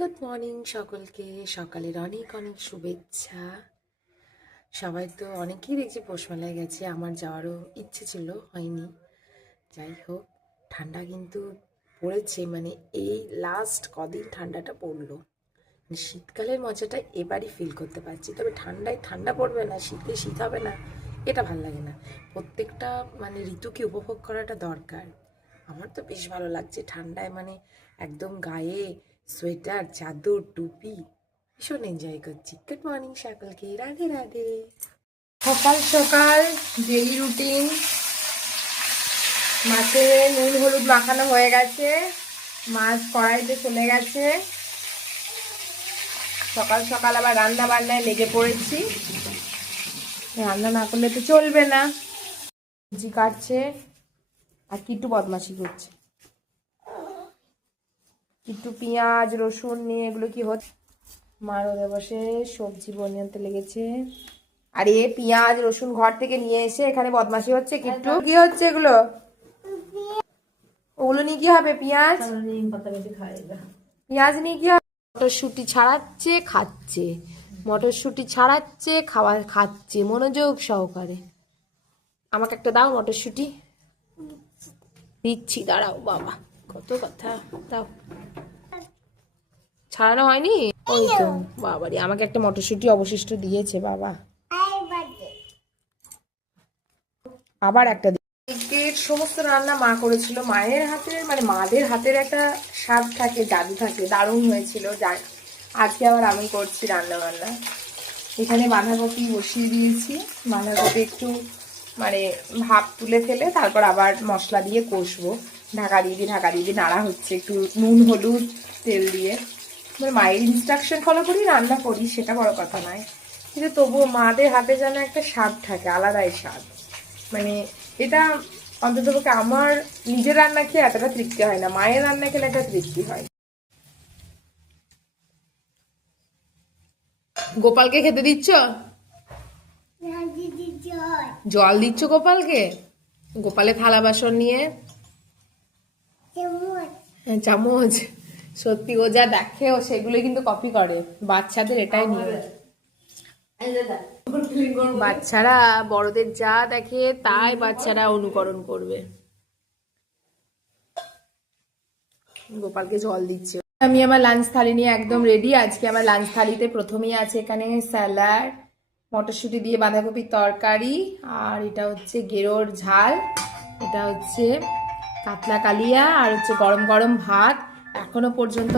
Good morning সকলকে, সকালের অনেক অনেক শুভেচ্ছা। সবাই তো অনেকেই দেখছি পৌষমেলায় গেছে, আমার যাওয়ারও ইচ্ছে ছিল, হয়নি। যাই হোক, ঠান্ডা কিন্তু পড়েছে, মানে এই লাস্ট কদিন ঠান্ডাটা পড়লো। শীতকালের মজাটা এবারই ফিল করতে পারছি, তবে ঠান্ডায় ঠান্ডা পড়বে না, শীতে শীত হবে না, এটা ভাল লাগে না। প্রত্যেকটা মানে ঋতুকে উপভোগ করাটা দরকার। আমার তো বেশ ভালো লাগছে ঠান্ডায়, মানে একদম গায়ে সোয়েটার, চাদর, টুপি, ভীষণ এনজয় করছি। গুড মর্নিং সকলকে, রাধে রাধে। সকাল সকাল ডেইলি রুটিন, মাছে নুন হলুদ মাখানো হয়ে গেছে, মাছ কড়াইতে চলে গেছে। সকাল সকাল আবার রান্না বান্নায় লেগে পড়েছি, রান্না না করলে তো চলবে না। সবজি কাটছে আর কিট্টু বদমাশি করছে। কিট্টু পেঁয়াজ রসুন নিয়ে এগুলো কি হচ্ছে, মা রোদে বসে সবজি বানাতে লেগেছে। আরে পেঁয়াজ রসুন ঘর থেকে নিয়ে এসে এখানে বদমাশি হচ্ছে। কিট্টু কি হচ্ছে এগুলো? ওগুলো নিয়ে কি হবে? পেঁয়াজ পেঁয়াজ নিয়ে কি হবে? মটরশুঁটি ছাড়াচ্ছে, খাচ্ছে, মটরশুঁটি ছাড়াচ্ছে, খাচ্ছে মনোযোগ সহকারে। আমাকে একটা দাও মটরশুঁটি। দিচ্ছি, দাঁড়াও বাবা, কত কথা। দাও, ছাড়ানো হয়নি? ওই তো বাবারি, আমাকে একটা মটরশুঁটি অবশিষ্ট দিয়েছে বাবা, আবার একটা। এর সমস্ত রান্না মা করেছিল। মায়ের হাতের, মানে মাদের হাতের একটা স্বাদ থাকে, জাদু থাকে, দারুণ হয়েছিল। আজকে আবার আমি করছি রান্না বান্না। এখানে বাঁধাকপি বসিয়ে দিয়েছি, বাঁধাকপি একটু মানে ভাপ তুলে ফেলে তারপর আবার মশলা দিয়ে কষবো। ঢাকা দিয়ে নাড়া হচ্ছে, একটু নুন হলুদ তেল দিয়ে। মানে মায়ের ইনস্ট্রাকশন ফলো করি রান্না করি, সেটা বড় কথা নয়, কিন্তু তবুও মাদের হাতে যেন একটা স্বাদ থাকে, আলাদাই স্বাদ। মানে এটা অন্ততপক্ষে আমার নিজের রান্না খেয়ে এতটা তৃপ্তি হয় না, মায়ের রান্না খেলে একটা তৃপ্তি হয়। গোপালকে খেতে দিচ্ছ? জল দিচ্ছ গোপালকে? গোপালে থালা বাসন নিয়ে চামচ। সত্যি, ও যা দেখে ও সেগুলো কিন্তু কপি করে, বাচ্চাদের এটাই নিয়ে। বাচ্চারা বড়দের যা দেখে তাই বাচ্চারা অনুকরণ করবে। গোপালকে জল দিচ্ছে। আমি আমার লাঞ্চ থালি নিয়ে একদম রেডি। আজকে আমার লাঞ্চ থালিতে প্রথমেই আছে এখানে স্যালাড, মটরশুঁটি দিয়ে বাঁধাকপির তরকারি, আর এটা হচ্ছে গেরোর ঝাল, এটা হচ্ছে কাতলা কালিয়া, আর হচ্ছে গরম গরম ভাত। এখনো পর্যন্ত